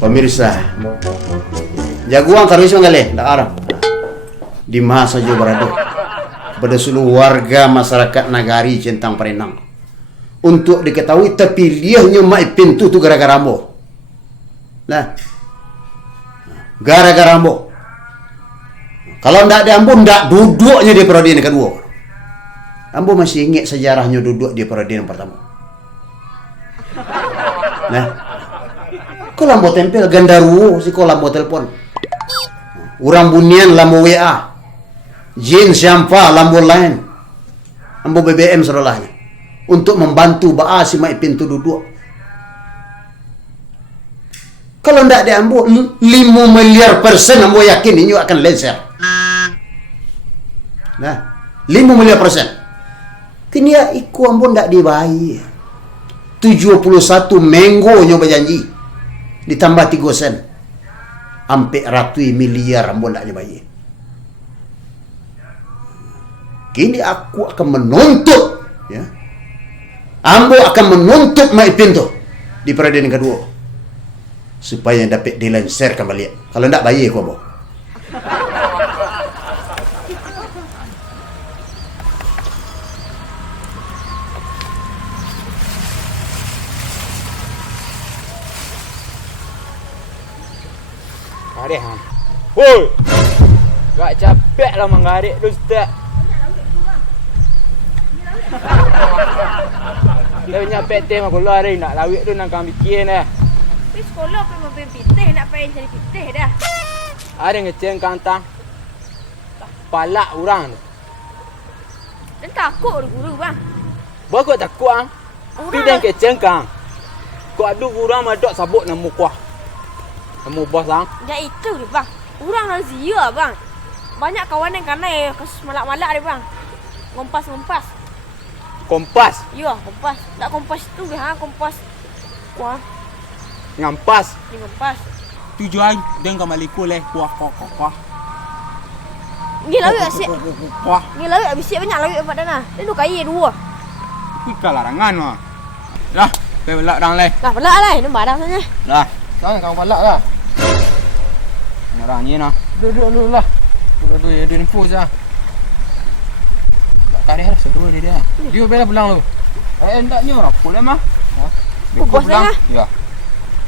Pemirsa, jagoan terus mengalih, tak arah. Di masa saja berada pada seluruh warga masyarakat Nagari Centang Perenang untuk diketahui terpilihnya mai pintu tu gara-gara ambo. Nah, gara-gara ambo. Kalau ndak ada ambo, ndak duduknya di periode yang kedua. Ambo masih ingat sejarahnya duduk di periode yang pertama. Nah, kalau ambo tempel gandaruo si kalau ambo telepon. Urang bunian lambo WA. Jin siapa lambo lain. Ambo BBM serolahnya. Untuk membantu baa si mai pintu duduk. Kalau ndak ada ambo 5 miliar % ambo yakin ini akan lenser. Nah, 5 miliar %. Kini ya iku ambo ndak dibayar. 71 minggu nyoba janji. Ditambah 3 sen. Hampir ratus miliar ambo ndak dibayar. Kini aku akan menuntut, ya. Ambo akan menuntut mai pintu di periode yang kedua supaya dapat dilenser kembali. Kalau ndak bayar aku ambo. Garik ha. Woi. Gak capek lah menggarik tu Ustaz. Dia punya PT mah keluar hari nak lawik tu nak kang bikin dah. Pergi sekolah pergi mobil pitih nak payah cari pitih dah. Ada ngeceng kantang. Palak orang tu. Dan takut guru bang. Bakut takut ang. Pi dan keceng kang. Kau ada orang madok sabuk nama kuah. Nama bos ang. Ya itu dia bang. Orang razia bang. Banyak kawan yang kanai kasus malak-malak dia bang. Ngompas-ngompas. Kompas. Ya, kompas. Tak kompas tu ke ha, kompas. Wah, Ngampas. ni kompas. Tujuan dan kembali kuleh kuah. Ni lawik asyik. Kuah. Ni lawik abis banyak lawik dapat dana. Dia tu kaya dua. Ika larangan mah. Dah, saya belak dang leh. Dah pelak lah, ni barang saja. Dah. Sekarang kau balak lah. Nyarangnya nah. Duduk dulu lah. Duduk dia infus lah. Tak ada lah, seru dia. Dia bela pulang lu. Endaknya apa dah mah? Bos dah lah. Ya.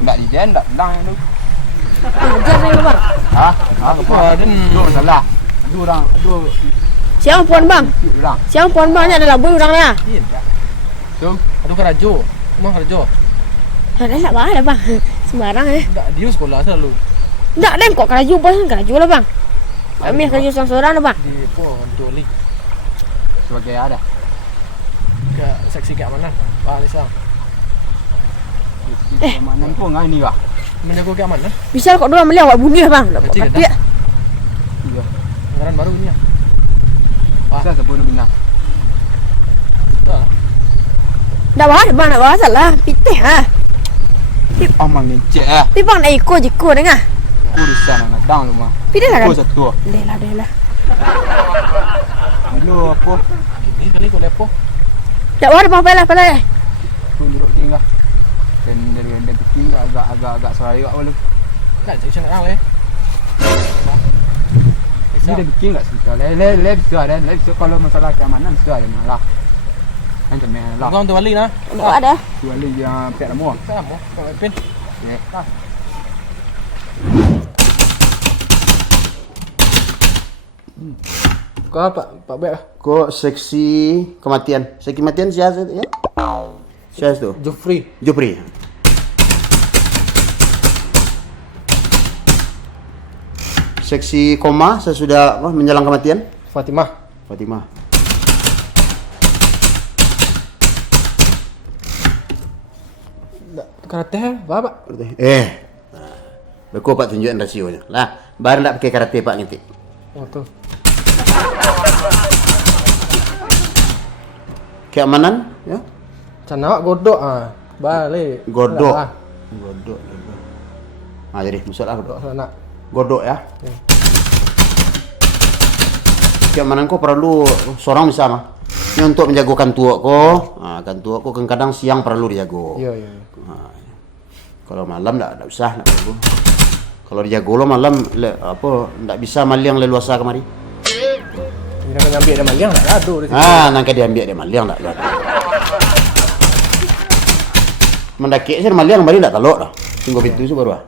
Endak dia endak pulang tu. Ajar saya bang. Ha? Apa dan dua salah. Dua Siapa puan bang? orang. Siapa puan bang ni adalah boy orang lah. Tidak. Tu, aduh kerajo. Semua kerajo. Ada nak bahaya bang. Sembarang Tak dia sekolah selalu. Tak ada kok keraju bos keraju lah bang. Kami kerja seorang-seorang lah bang. Di apa untuk li. Sebagai ada. Ke seksi keamanan. Pak Lisa. Keamanan pun ngai ni kah? Menjaga keamanan. Bisa kok dua melihat awak bunuh bang. Nak Kecil kata. Iya. Anggaran baru ni ya. Saya sebut bina. Dah. Dah bahas bang nak bahas lah. Pitih ha. Amang ni cek ah. Tapi bang nak ikut jiko dengar. Aku di sana ngadang rumah. Pitih lah Aku kan. satu. Dah lah. Hello apa? Ini kali kau lepo. Tak bahas bang pala. Aku duduk tinggal. Dan dari fikir agak serayuk awal. Tak jadi sana orang leh. Ini dah bikin tak sudah. Leh sudah dah. Leh kalau masalah keamanan sudah ada malah. Macam mana lah. Kau tu balik nah. Tak ada. Tu balik yang pihak nama. Sama. Kau pin. Ya. Kau Pak Bek. Kok seksi kematian. Seksi kematian siapa ya? Siapa tu? Jufri. Seksi koma sesudah menjelang kematian. Fatimah. Karate apa Pak? Beku Pak tunjukkan rasionya. Lah, baru nak pakai karate Pak nanti. Oh tu. Keamanan, ya? Canawak godok balik. Godok. Jadi masalah godok. Nak. Godok ya. Keamanan kau perlu seorang bersama. Ini untuk menjaga kantua ko. Kantua ko kadang-kadang siang perlu dijaga. Iya. Kalau malam tak usah nak perlu. Kalau di Jagolo malam tak bisa maliang leluasa kemari. Dia nak ambil dia maliang tak gaduh di situ. Nangka dia ambil dia maliang tak gaduh. Mendaki saya maliang mari tak telok dah. Tunggu pintu tu baru.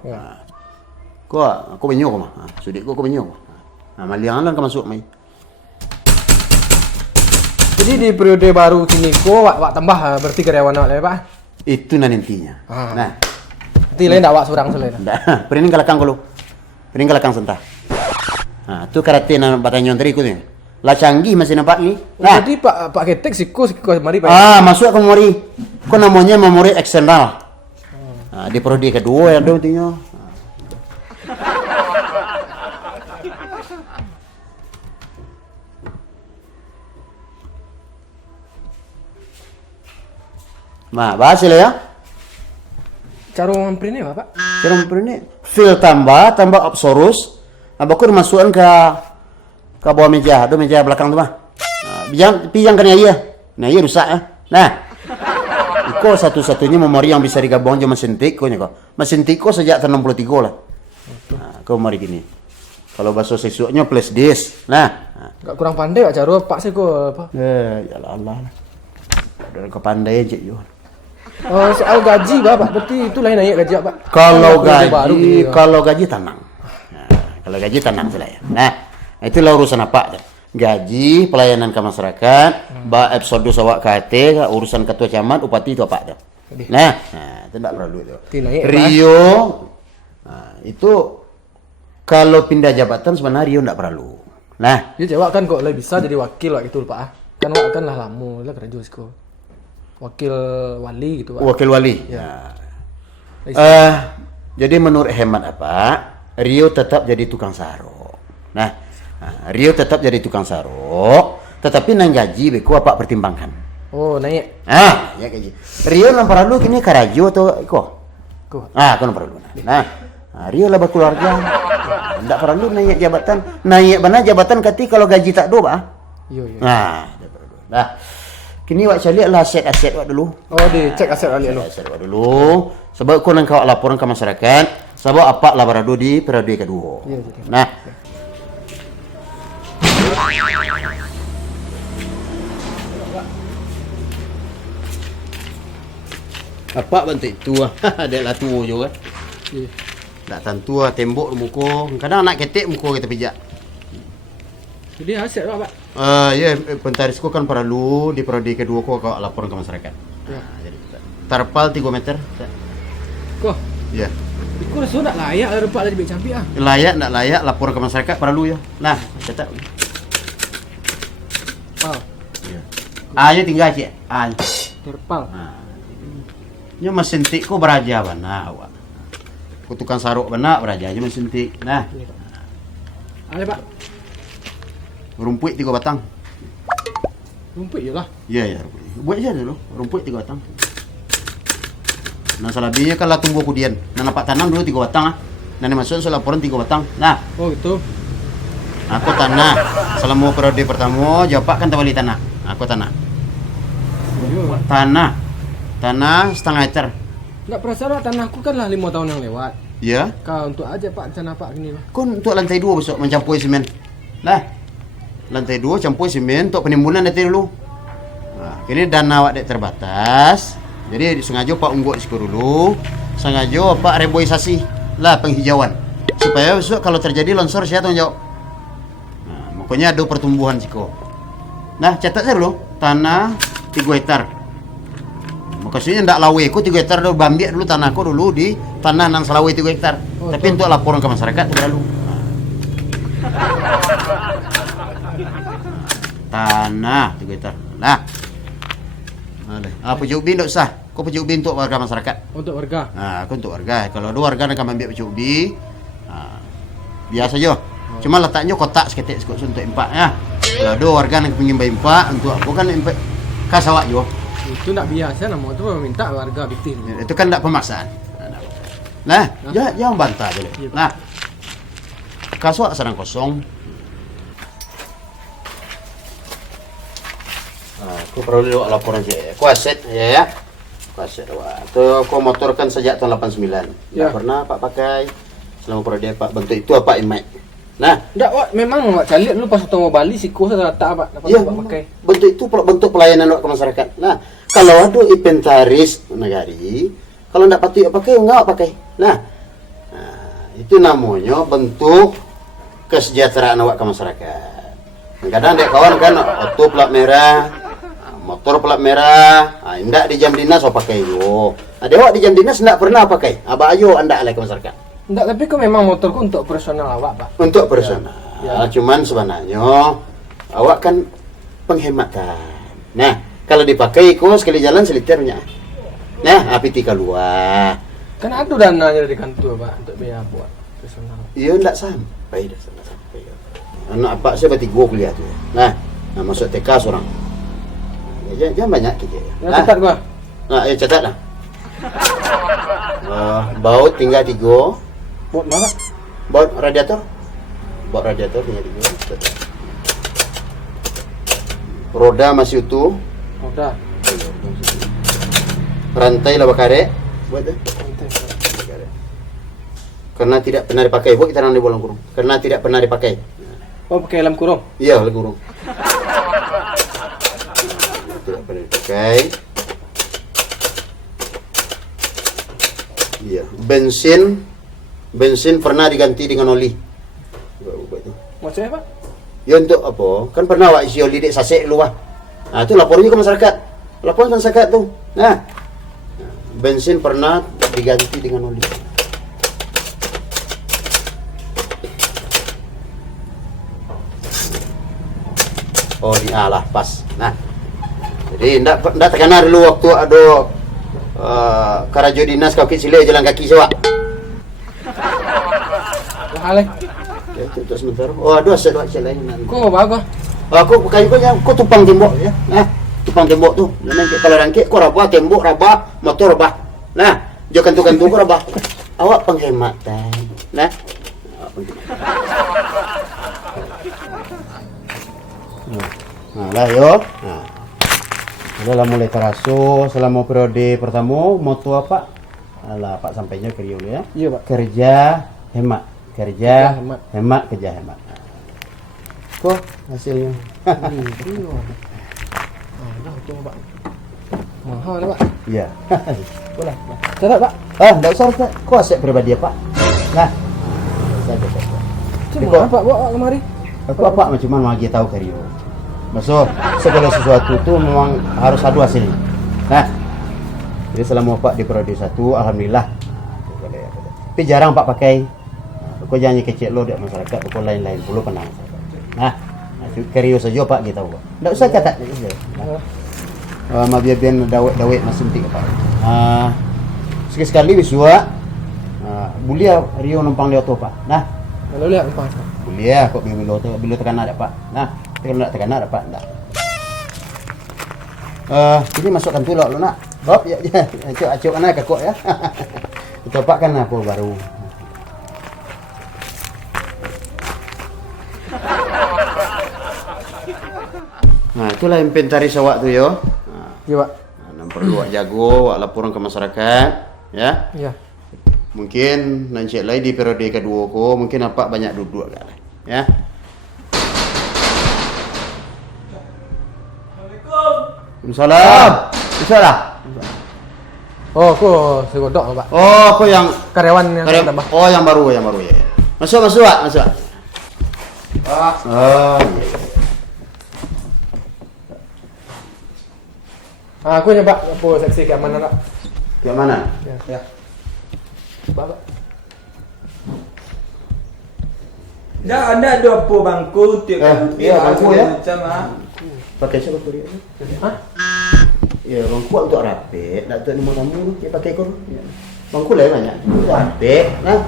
Aku benyo kau mah. Sudik aku benyo. Maliang lah kau masuk mai. Jadi di periode baru kini wak tambah berarti karyawan awak lah Pak. Itu nantinya. Nah, nanti lain tak wak surang selain. dah. Pening kalakang kalau. Pening kalakang sentah. Tu karate na batanyon tadi ikut ni. Lah canggih masih nampak ni. Jadi Pak Ketek siku mari Pak. Masuk ke memori. Kau namanya memori eksternal. Di prodi kedua yang ada nantinya. Bahas lah ya. Cara mampir ni apa Pak? Cara mampir ni feel tambah absorus. Aku masukkan ke bawah meja, ada meja belakang tu mah. Pijang kan ya. Nah, iya rusak Nah. Iko satu-satunya memori yang bisa digabung sama mesin tiko nya kok. Mesin tiko sejak tahun 63 lah. Kau memori gini. Kalau bahasa sesuknya flash disk. Nah. Enggak kurang pandai Pak cara Pak saya apa? Ya Allah. Udah kau pandai aja yo. Soal gaji Bapak, berarti itu lain naik gaji Pak. Kalau gaji tenang. Kalau gaji tenang saja ya. Nah, itulah urusan apa? Gaji, pelayanan ke masyarakat, episode sawak KT, urusan ketua camat, upati itu apa dah. Nah, itu tak perlu itu. Rio, itu kalau pindah jabatan sebenarnya Rio tak perlu. Nah, dia jawab kan kok lebih bisa jadi wakil gitu Pak. Kan wak kan lah lama lah kerja sekolah. Wakil wali gitu Pak. Wakil wali. Ya. Jadi menurut hemat apa? Rio tetap jadi tukang sarok. Nah, Rio tetap jadi tukang sarok, tetapi nang gaji beku apa pertimbangkan? Oh, naik. Ya gaji. Rio nampak dulu kini karajo atau iko? Kau nampak dulu. Nah, Rio lah berkeluarga. Tidak perlu naik jabatan. Naik mana jabatan kati kalau gaji tak do bah? Iya. Nah, kini wak cari lah aset-aset wak dulu. Oh, dicek aset wak dulu. Aset wak dulu. Sebab kau nang kau laporan ke masyarakat. Sebab apa lah beradu di periode kedua. Iya. Nah. Apa bentuk tua? Ada lah tua juga. Iya. Tak tentu tembok muka. Kadang nak ketik muka kita pijak. Jadi aset Pak. Ya, pentarisku kan perlu di periode kedua kau laporan ke masyarakat. Ya. Jadi terpal 3 meter. Kok? Ya. Iku rasa nak layak lah Pak tadi campik Layak tak layak laporan ke masyarakat perlu ya. Nah, catat. Ya tinggal cik. Terpal. Nya mesin tik ko beraja bana awak. Kutukan saruk bana beraja aja mesin tik. Nah. Ada Pak. Rumput 3 batang. Rumput je lah. Ya. Buat je dulu. Rumput 3 batang. Nah, selebihnya kan lah tunggu kudian. Nah, nampak tanam dulu 3 batang Nah, masuk laporan 3 batang. Nah. Oh, gitu. Aku tanah. Selama periode pertama, Japak kan tawali tanah. Aku tanah. Tanah setengah meter. Enggak perasaan Pak, tanahku kan lah 5 tahun yang lewat. Ya. Kau untuk aja Pak tanah Pak gini Pak. Kun untuk lantai 2 besok mencampur semen. Lah. Lantai 2 campur semen untuk penimbunan nanti dulu. Nah, kini dana awak dek terbatas. Jadi sengaja Pak ungguk siku dulu. Sengaja Pak reboisasi lah penghijauan. Supaya besok kalau terjadi longsor saya tanggung jawab. Nah, makanya ada pertumbuhan siku. Nah, catat saya dulu. Tanah 3 hektar. Maksudnya ndak lawe ku 3 hektar dulu bambiak dulu tanahku dulu di tanah nang selawe 3 hektar. Tapi untuk laporan ke masyarakat terlalu. Tanah 3 hektar. Nah. Pucuk ubi ndak usah. Kau pucuk ubi untuk warga masyarakat. Untuk warga. Aku untuk warga. Kalau ada warga nak ambil pucuk ubi, biasa je. Cuma letaknya kotak seketik untuk impak ya. Kalau ada warga nak ingin impak untuk aku kan impak kasawak je. Itu tak biasa nama tu minta warga bitin. Itu kan tak pemaksaan. Nah, jangan bantah je. Nah. Kasawak sedang kosong. Aku perlu laporan je. Aku aset ya. Pasir Wak. Tu kau motor kan sejak tahun 89. Ya. Tak pernah Pak pakai. Selama periode Pak bentuk itu apa imat. Nah, Enggak, Wak, memang Wak cari dulu pas waktu mau Bali siku saya letak Pak. Dapat ya, Wak pakai. bentuk itu bentuk pelayanan Wak ke masyarakat. Nah, kalau ada inventaris nagari, kalau ndak patut pakai, enggak pakai. Nah, itu namanya bentuk kesejahteraan awak ke masyarakat. Kadang dia kawan kan auto plat merah, motor plat merah, indak di jam dinas awak pakai yo. Ada awak di jam dinas ndak pernah pakai. Aba ayo anda alai ke masyarakat. Enggak, tapi kok memang motorku untuk operasional awak, Pak. Untuk personal. Ya. Cuman sebenarnya awak kan penghematan. Nah, kalau dipakai kok sekali jalan seliternya. Nah, api tika luar. Kan ada dananya dari kantor, Pak, untuk biaya buat operasional. Iya ndak sampai dah sampai. Anak apa saya bertiga kuliah tu. Nah, masuk TK seorang. Ya, jangan banyak kita. Ya, catat gua. Nah, ya catat lah. Baut tinggal 3. Buat mana? Baut radiator. Baut radiator tinggal 3. Catat. Roda masih utuh. Udah. Rantai lah bakare. Buat tu. Karena tidak pernah dipakai. Buat kita nanti bolong kurung. Karena tidak pernah dipakai. Oh, pakai lem kurung. Iya, lem kurung. Tidak pernah dipakai. Iya, bensin pernah diganti dengan oli. Buat tu. Maksudnya, Pak? Ya untuk apa? Kan pernah awak isi oli dek sasek lu ah. Nah, itu laporin ke masyarakat. Laporin ke masyarakat tu. Nah, bensin pernah diganti dengan oli. Oh, ni lah pas. Nah, jadi ndak terkena dulu waktu ada karajo dinas kau kecil jalan kaki sewa. Mahal eh. Ya, itu sebentar. Oh, ada aset wak lain nanti. Kok bagus? Aku kayu kau tupang tembok ya. Nah, tupang tembok tu. Nanti kalau rangkit kau rabah tembok rabah, motor rabah. Nah, jo kantu-kantu kau rabah. Awak penghematan. Nah. Nah, lah yo. Nah. Adalah mulai teraso selama periode pertama moto apa? Alah, Pak sampainya ke Rio ya. Iya, Pak. Kerja hemat. Kerja hemat. hemat, kerja hemat. Kok hasilnya? Iya. Dah coba, Pak. Mahal dah, Pak. Iya. Boleh. Catat, Pak. Enggak usah, Pak. Kok aset pribadi ya, Pak? Nah. Saya Cuma apa buat kemari? Aku apa macam mana lagi tahu ke Rio. Maksud segala sesuatu tu memang harus ada hasilnya. Nah. Jadi selama Pak di periode 1 alhamdulillah. Tapi jarang Pak pakai. Kau jangan kecil lo di masyarakat, kau lain-lain perlu penang. Nah, Rio saja Pak kita tahu. Enggak usah catat. Mabiabian dawet masih penting Pak. Sekali-sekali wisua bulia Rio numpang dia tu Pak. Nah, Kalau lihat numpang. bulia kok bila tekan ada Pak. Nah, kalau nak tekan ada Pak enggak. Ini masukkan tu lo nak. Bob ya. Acuk anak kok ya. Kita Pak kan apa baru. Nah, itulah inventaris awak tu yo. Iya, Pak. Nah, perlu awak jago, awak laporan ke masyarakat, ya. Iya. Mungkin nanti lagi di periode kedua ko, mungkin apa banyak duduk agak lah, ya. Waalaikumsalam. Bisa lah. Oh, aku segodok, Pak. Oh, aku yang Karyawan yang tambah. Oh, yang baru ya. Masuk, Pak. Masuk. Oh, iya. Aku nyoba apa seksi keamanan, Pak. Ke mana? Ya. Bapak. Dah ada dua po bangku tiap iya, bangku ya. Macam Pakai siapa tu dia? Hah? Ya, bangku untuk rapi. Nak tu ni tamu dia pakai kau. Bangku lain banyak. Rapi, nah.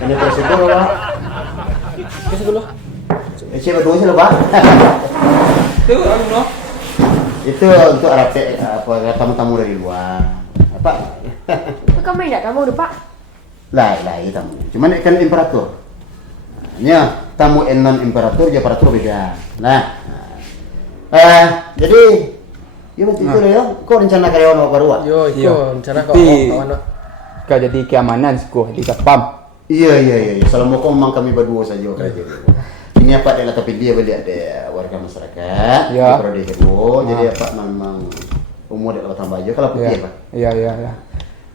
Ini prosedur Pak. Kasih dulu. Siapa dua sih Pak? tu aku no. Itu untuk rapi apa tamu-tamu dari luar. Apa? Kamu enggak kamu udah Pak? Lah, tamu. Cuman kan imperator. Nya tamu non imperator, imperator beda. Nah, jadi Ya betul itu lah ya. Kau rencana karyawan baru Wak? Yo, itu Iya. rencana kau Tapi- kawan Wak. Kau jadi keamanan sekolah di Kapam. Iya. Assalamualaikum memang kami berdua saja kerja. Ini apa adalah tapi dia beli ada warga masyarakat. Ya. Di Periode kedua. Jadi apa memang umur dia tambah aja kalau putih apa? Iya.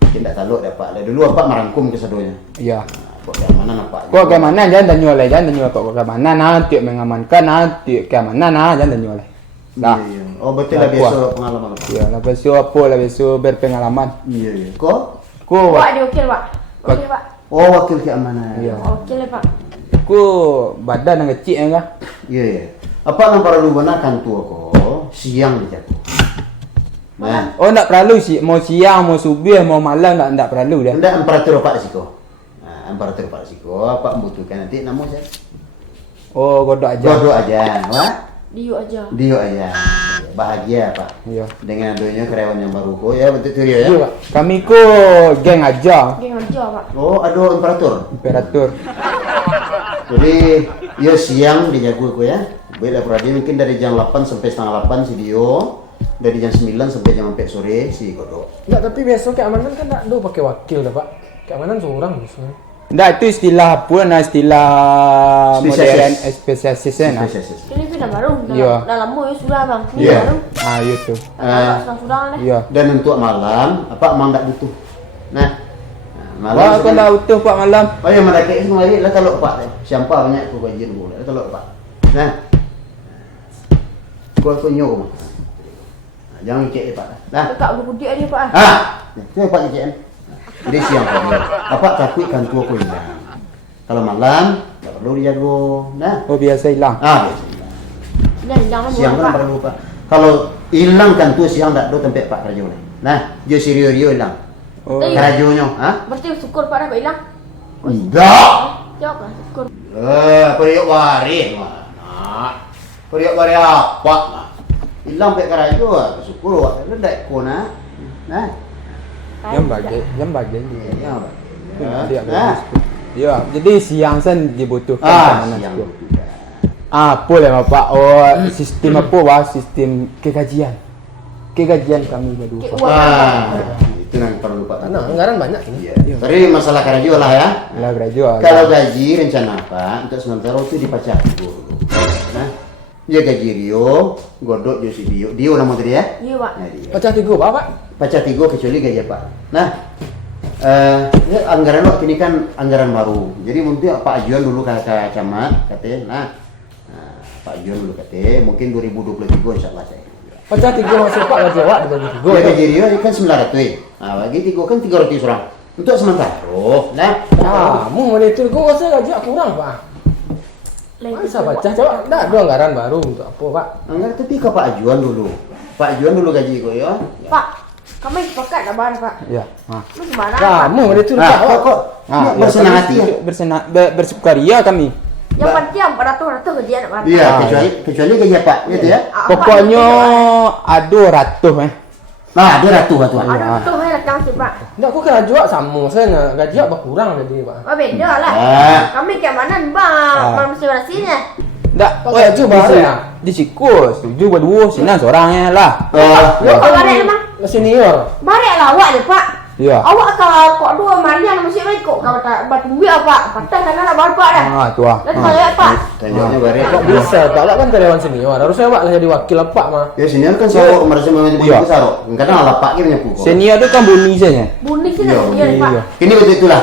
Tidak tahu dapat. Dulu apa merangkum keseduanya. Iya. Kok keamanan apa? Kau keamanan jangan tanya oleh, jangan tanya kau keamanan nanti mengamankan nanti keamanan jangan tanya oleh. Dah. Iya. Oh betul lah Aku, biasa pengalaman apa? Iya, lah besok apa lah besok berpengalaman. Iya. Kok? Kau Wak dia wakil Pak. Wakil Pak. Oh wakil keamanan. Iya. Wakil ya Pak. kau badan yang kecil kan? Iya. Apa yang perlu benakan tua kok? Siang dijaga. Nah, Oh tak perlu sih, mau siang, mau subuh, mau malam tak perlu dah. hendak temperatur apa siko? Nah, temperatur apa siko? Apa membutuhkan nanti namun saya Oh godok aja. jodoh aja, wah? Diu aja. Dio aja. Bahagia Pak. Iya. Dengan adanya karyawan yang baru kok ya betul tuh ya. Iya, Pak. Kami ku geng aja, Geng aja Pak. Oh, ada temperatur. temperatur. Jadi, ya siang dijaga kok ya. Beda peradi mungkin dari jam 8 sampai setengah 8 si Dio. Dari jam 9 sampai jam 4 sore si Kodok. Enggak, tapi besok keamanan kan tak do pakai wakil dah, Pak. Keamanan seorang biasanya. Ndak itu istilah apa nah istilah Spesialis. modern spesialis nah. Spesialis. Ini pindah baru. Iya. Dah lama ya sudah Bang. Ini Iya. baru. Ah itu. Sudah deh. Iya. Dan untuk malam, apa emang tak butuh. Nah, malam. Wah, kau sekali- dah utuh Pak malam. Oh ya mereka itu kemarin lah kalau Pak siapa banyak aku gajian boleh lah kalau Pak. Nah, gua tunjuk Pak. Nah, jangan cek Pak. Nah, Kakak gede dia Pak. ah, itu Pak cek. Jadi siang Pak. Apa takut kan tua kau hilang. Kalau malam tak perlu dijaga. Nah, Oh biasa hilang. biasa. Dan jangan Siang kan perlu Pak. Kalau hilang kan tuh siang tak ada tempat Pak kerja boleh. Nah, dia sirio hilang. Oh. Kerajanya, ah? Berarti syukur Pak dah hilang. Enggak. Jawab lah syukur. Periuk waris mana? Periuk waris apa? Hilang pek kerajo, syukur wak ledek ko na. Nah, Jam bagi. ya. Dia Nah, Ya, jadi siang sen dibutuhkan keamanan siang. sekolah. Apa lah Bapak? Oh, sistem apa wah? Sistem kegajian. Kegajian kami berdua. Kek uang Pak. Itu yang perlu Pak. Karena anggaran banyak ini. Iya. Tapi masalah kerajo lah ya. Lah gradual. Kalau gaji rencana apa? Untuk sementara itu dipacak dulu. Nah, dia gaji Rio, godok dia si Dio nama tadi ya? Iya Pak. Nah, dia. Pecah 3 Pak. Pacak 3 kecuali gaji apa? Nah, ya anggaran waktu ini kan anggaran baru. Jadi mungkin Pak Ajuan dulu ke camat katanya, Pak Ajuan dulu katanya mungkin 2023 insyaallah saya. Pecah 3 masuk Pak gaji awak dibagi 3. Gue gaji Rio kan 900. Nah, bagi 3 kan 300 orang. Untuk sementara. Nah, Kamu mau itu gua rasa gaji awak kurang, Pak. Masa pecah coba dah ada anggaran baru untuk apa, Pak? anggaran tapi ke Pak Ajuan dulu. Pak Ajuan dulu gaji gue ya. Pak, kami sepakat nak barang Pak. Ya. Lu gimana Pak? Kamu mau itu Nah, Pak. kok bersenang hati ya? Bersukaria kami. Yang penting beratus-ratus kerja nak barang. Iya, Ah, kecuali gaji apa? Gitu ya. Pokoknya ada ratus Nah, dia ratu batu. Ada betul hai datang si Pak. Enggak, aku kena jual sama saya gaji awak berkurang jadi, Pak. Oh beda lah. Ah. Kami keamanan Bang. Ah. Bang mesti berasini. Ndak, Pakai baju baru ya? Di siku, setuju berdua, sini seorangnya lah. Lu kau barek emang? Senior. Barek lah awak deh Pak. Iya. Awak kalau kok dua Marian mesti baik kok kau tak batu duit apa? Patah sana nak baru Pak dah. Itu ah. Lalu saya Pak. Tanyanya bare. Kok bisa? Pak awak kan karyawan senior. Harusnya awak lah jadi wakil Pak mah. Ya senior kan sarok merasa memang Iya. itu sarok. Kadang ala pak dia nyapu. Senior itu kan bunyi saja. Bunik sih Iya, nak senior Pak. iya. Ini betul itulah.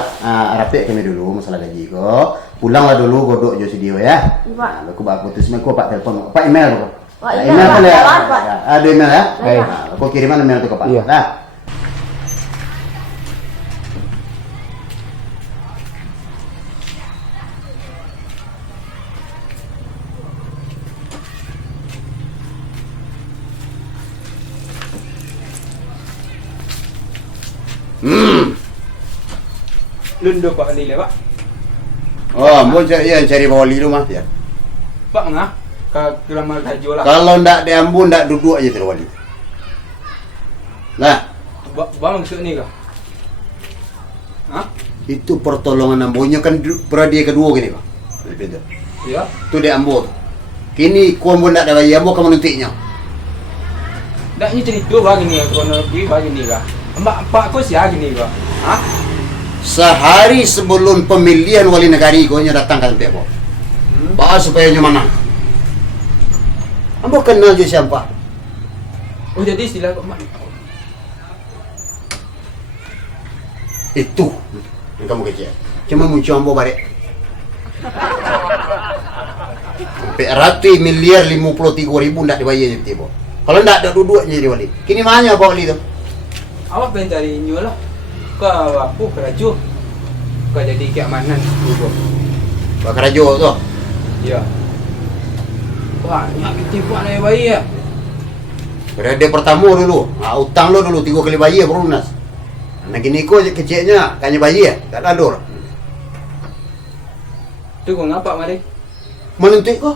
Rapik kami dulu masalah gaji kok. Pulanglah dulu godok jo si Dio ya. Iya, Pak. Aku bak putus aku pak telepon. Pak email kok. Oh, email, Email Pak. kan ya. Jalan, Pak. Ada email ya. Baik. Aku kiriman email tuh ke Pak. Iya. Nah. Lundu Pak Lile Pak. Oh, mau cari bawali rumah ya. Pak ngah ke kelamar kajo lah. Kalau ndak diambu ndak duduk aja terwali. Nah, Bang maksud ni kah? Hah? itu pertolongan ambonya kan peradi kedua gini, Pak. Beda. Ya. Tu dia ambo. Kini kuambo ndak ada bayi ambo kamu nuntiknya. Dak ni cerita bagi ni kronologi bagi ni kah? Mak aku sia gini kah? Ha? Sehari sebelum pemilihan wali negari kau nya datang kan tempo. Bahas supaya nya menang. Ambo kenal je siapa? Oh jadi istilah mak. Itu yang kamu kecil. Cuma muncul ambo balik. Sampai ratus miliar 53.000 ndak dibayar je tiba. Kalau ndak ada duduk je jadi wali. Kini mana apa wali tu? Awak pengen cari new lah. Kau aku keraju. Kau jadi keamanan dulu. Pak Kerajo tu. Ya. Wah, nak tipu anak yang bayi ya. Periode pertama dulu. Utang lo dulu 3 kali bayar baru lunas. Anak gini ko kecilnya kanya bayar, tak lalu. Tu kau ngapa mari? Menentuk ko?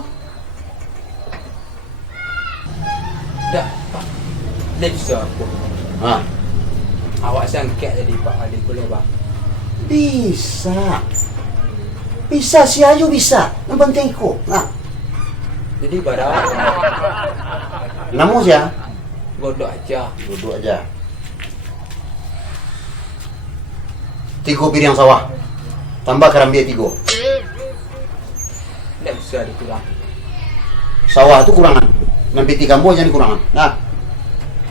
Dak. Dia bisa aku. Ha. Awak sangkit jadi Pak Adik boleh bang? Bisa. Bisa si Ayu bisa. Yang penting ko. Ha. Jadi barang Namu sia. godok aja. Duduk aja. 3 piring sawah. Tambah kerambia 3. Tak bisa dikurang. Sawah tu kurangan. Nampi 3 kambu jangan kurangan. Nah.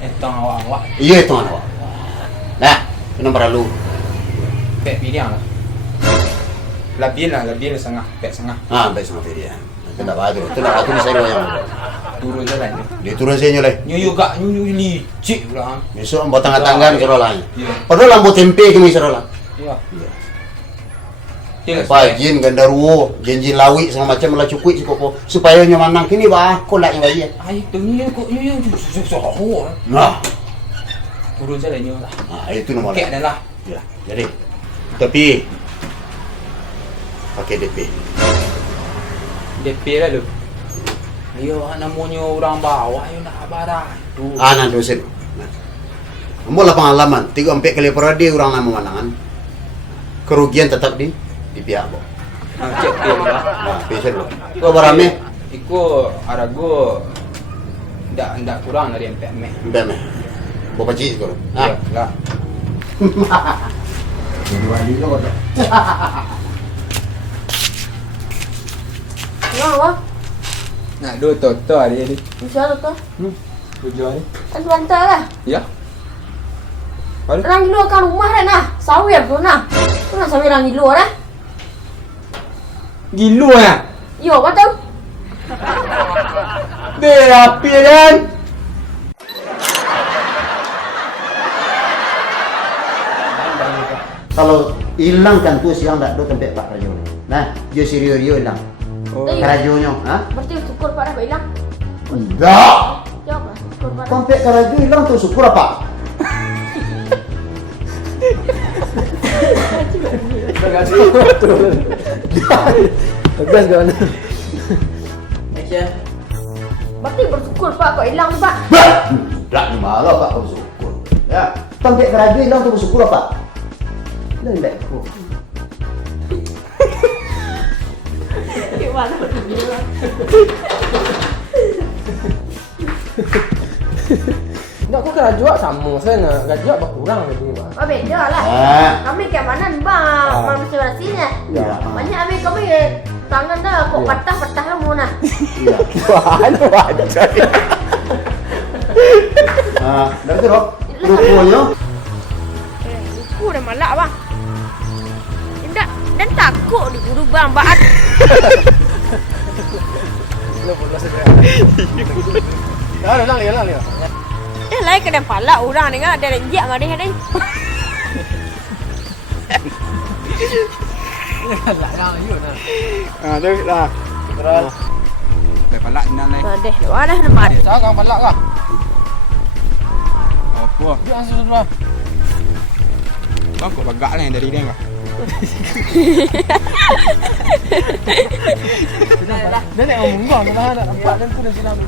Entang awak-awak. Iya itu awak. Nah, kena perlu. Pek pilihan lah. Lebih lah setengah. Pek setengah. Ah, baik sama dia. Tidak ada. Tidak ada ni saya yang. Turun jalan ni. Dia turun saya nyoleh. Nyu juga nyu licik pula. Besok ambo tangga-tanggan serolah. Ya. Padahal ambo tempe kami serolah. Ya. Pajin gandaruo, janji lawi sama macam lah cukui sikopo supaya nya manang kini bah kolak yang bayi. Ai tu nyu kok nyu so. Nah, Turun jalan nyu lah. itu nomor. Kek dah lah. Ya, jadi tapi pakai DP. DP lah lu. Ayo namanya orang bawa ayo nak barang. Tu. Anak dosen. Ambo lah pengalaman 3-4 kali periode orang nama manangan. Kerugian tetap di pihak ambo. Cek dia lah. Nah, pesen lo. Kau berame? Iko arago ndak kurang dari empat meh. Beme. Bawa pacik kau. Ya lah. Jadi wali kau. Kenapa? Nak dua toto hari ni. Bisa tu. Tujuh ni. Kan sebentar lah. Ya. Ada? Orang luar kan rumah dah nah. Sawir tu nah. Tu nak sawir orang luar dah. Gilu ya. Yo, betul. Deh api kan. Kalau hilangkan tu siang tak do tempat Pak Rajo. Nah, dia si Rio hilang. Oh. Karajonya, ha? Berarti syukur Pak dah hilang. Enggak. Jawablah, syukur Pak. Sampai Karajo hilang tu syukur apa? Tegas kan? Berarti bersyukur Pak kau hilang tu Pak. Tak gimana Pak kau bersyukur. Ya, sampai Karajo hilang tu bersyukur apa? Lelek kau. Gimana berdiam? Nak aku kerajaan sama saya nak kerajaan berkurang lagi bang. Oh beda lah. Kami ke mana bang? Manusia rasanya. Ya. Banyak kami kami tangan dah kok patah-patah lah mau nah. Iya. Wah, aja. Ah, dah tu dok. Rupanya Aku dah malak bang. Dan takut diguru bang baat. Lang dia. Lain kena palak orang ni kan ada renjak ngah dia ni. Tu lah. Terus. Dah palak nak naik. Deh, mana dah depan. Saya kang palak kah? Apa? Dia asal dulu. Kau kok bagak ni dari dia kah? Dia nak ngomong kau, nak nampak kan tu dah silam.